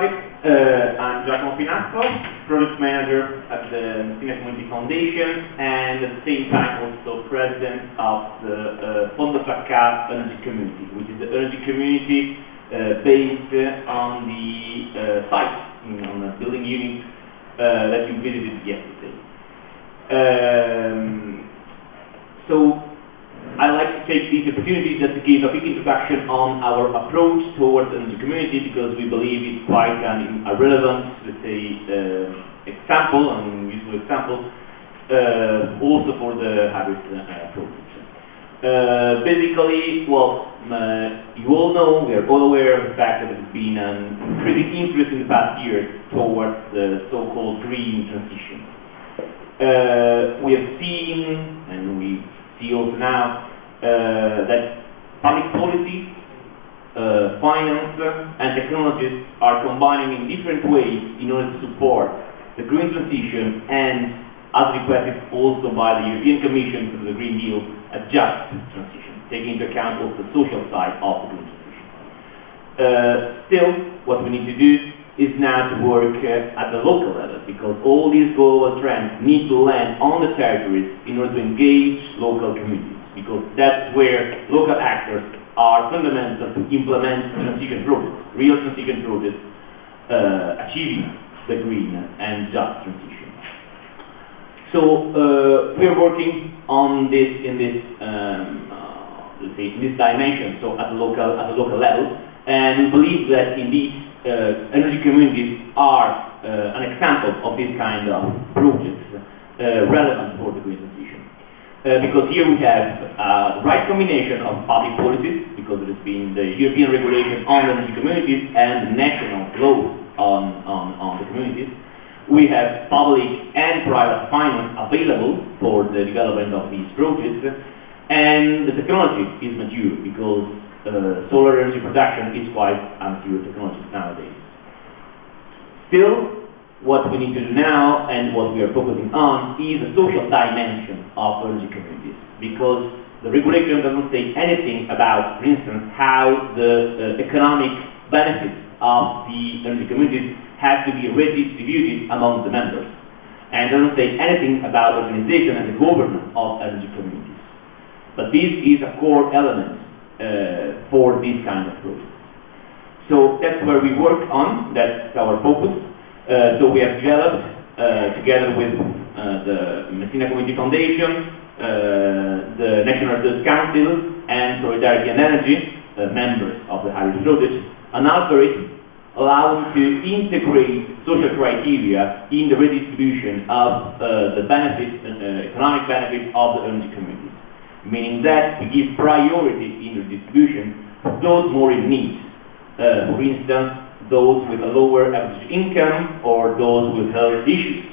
everybody. I'm Giacomo Pinaffo, Project Manager at the Messina Community Foundation, and at the same time also President of the Fondo Sacca Energy Community, which is the energy community based on the site, on the building unit that you visited yesterday. So I'd like to take this opportunity just to give a quick introduction on our approach towards the energy community, because we believe it's quite a relevant, let's say, example, and useful example, also for the hybrid approach. Basically, well, you all know, we are all aware of the fact that there's been an increasing interest in the past years towards the so-called green transition. We have seen, and we see also now, that public policy, finance, and technologies are combining in different ways in order to support the green transition and, as requested also by the European Commission through the Green Deal, a just transition, taking into account also the social side of the green transition. Still, what we need to do is now to work at the local level, because all these global trends need to land on the territories in order to engage local communities, because that's where local actors are fundamental to implement transition projects, real transition projects, achieving the green and just transition. So we are working on this in this let's say in this dimension, so at the local level, and we believe that indeed energy communities are an example of this kind of projects relevant for the green transition. Because here we have the right combination of public policies, because there has been the European regulation on energy communities and the national laws on the communities. We have public and private finance available for the development of these projects, and the technology is mature, because solar energy production is quite a mature technology nowadays. Still, what we need to do now, and what we are focusing on, is the social dimension of energy communities, because the regulation doesn't say anything about, for instance, how the economic benefits of the energy communities have to be redistributed among the members, and doesn't say anything about organization and the governance of energy communities. But this is a core element for this kind of project. So that's where we work on, that's our focus. So we have developed, together with the Messina Community Foundation, the National Research Council, and Solidarity and Energy, members of the hybris-project, an algorithm allowing to integrate social criteria in the redistribution of the benefits, economic benefits of the energy communities, meaning that we give priority in the distribution to those more in need. For instance, those with a lower average income or those with health issues.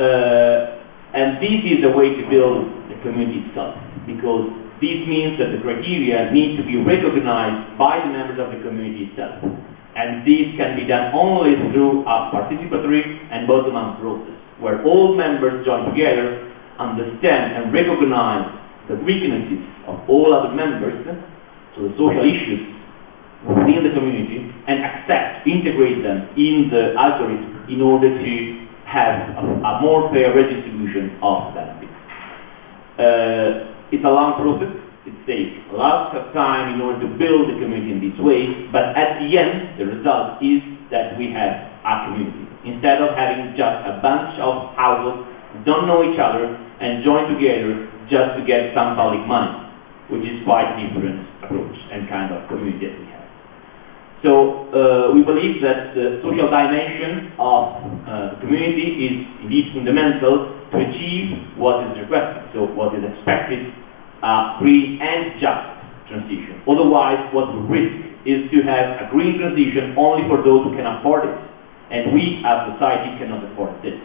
And this is the way to build the community itself, because this means that the criteria need to be recognized by the members of the community itself. And this can be done only through a participatory and bottom-up process, where all members join together, understand and recognize the weaknesses of all other members, so the social issues within the community, and integrate them in the algorithm in order to have a more fair redistribution of benefits. It's a long process. It takes lots of time in order to build the community in this way, but at the end, the result is that we have a community. Instead of having just a bunch of households who don't know each other and join together just to get some public money, which is quite a different approach and kind of community that we have. So we believe that the social dimension of the community is indeed fundamental to achieve what is requested, so what is expected, green and just transition. Otherwise, what we risk is to have a green transition only for those who can afford it, and we as society cannot afford this,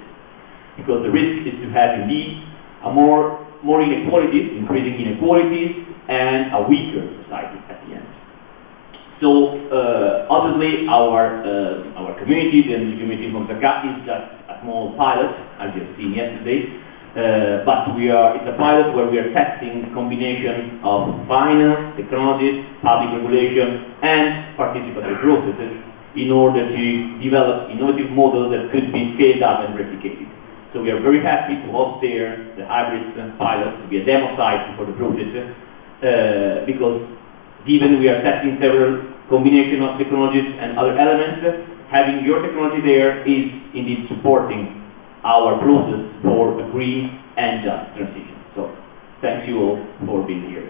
because the risk is to have indeed a more inequalities, increasing inequalities, and a weaker society at the end. So obviously our community, the energy community from Sacca, is just a small pilot, as you've seen yesterday, but it's a pilot where we are testing combination of finance, technologies, public regulation, and participatory processes in order to develop innovative models that could be scaled up and replicated. So we are very happy to host there the hybris pilot to be a demo site for the project, because given we are testing several combination of technologies and other elements, having your technology there is indeed supporting our process for a green and just transition. So thanks you all for being here.